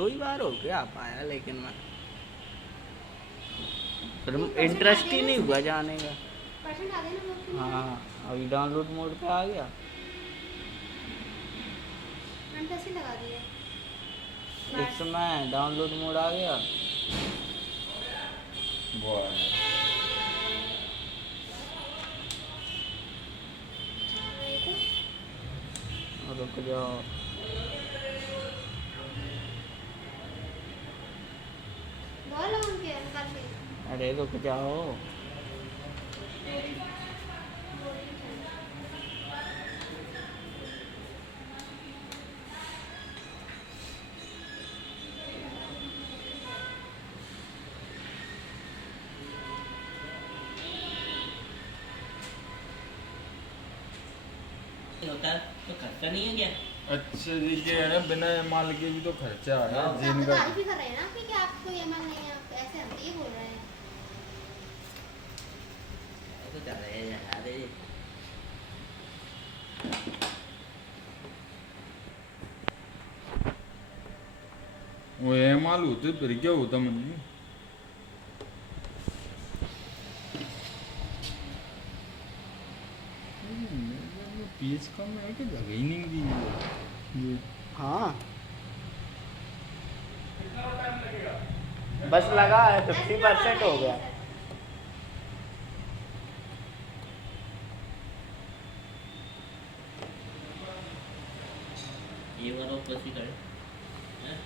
दो ही बार हो गया आ पाया, लेकिन मैं फिर इंटरेस्ट ही नहीं हुआ जाने का। परसेंट आ गए ना लोग के लिए। हाँ, अभी डाउनलोड मोड पे आ गया। मैंने तो ऐसे ही लगा दिया। इस समय डाउनलोड मोड आ गया। वाह वही तो। रुक जाओ। बहुत लोगों के निकाल के। अरे रुक जाओ। स्टोरी स्टोरी चाहिए। होता तो खर्चा नहीं है क्या? अच्छा जी, ये है ना बिना माल के भी तो खर्चा है आप तो जिनका। तारीफ ही कर रहे हैं ना कि आपको ये माल नहीं है, आप ऐसे हम ये बोल रहे हैं। तो कर रहे हैं यार ये। वो ये माल होते फिर क्या होता मम्मी? पीस कम है कि जगह ही नहीं दी ये। हाँ, बस लगा है, 50% हो गया। ये वाला ऊपर से करे हैं?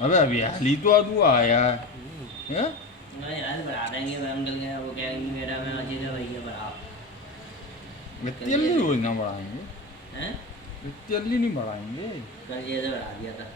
अबे अभी हाल ही तो आदू आया है। मैं यार बढ़ा देंगे, मैम कल गया वो कहेंगे मेरा मैं अजीब है भैया बढ़ा वित्तीय नहीं होगा बढ़ाएंगे, हैं? वित्तीय नहीं बढ़ाएंगे। कल ये से बढ़ा दिया था।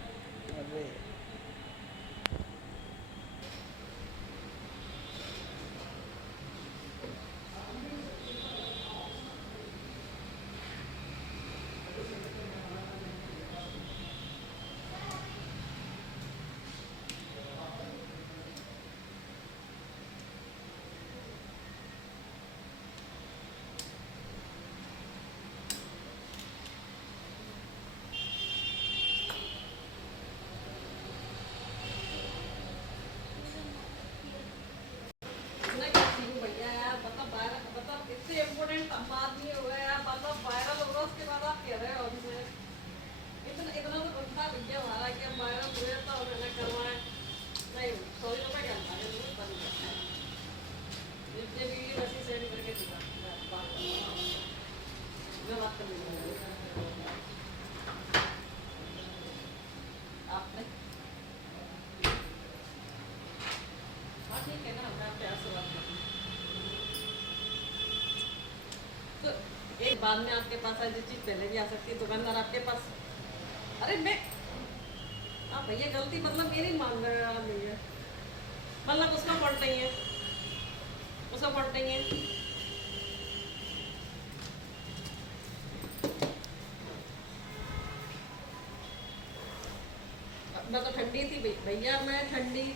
अरे बाद में आपके पास है जो चीज पहले भी आ सकती है, दुकानदार आपके पास। अरे मैं आप भैया गलती मतलब मेरी मान रहे हैं भैया, मतलब उसका फॉल्ट नहीं है, उसका फॉल्ट नहीं है। मैं तो ठंडी थी भैया, मैं ठंडी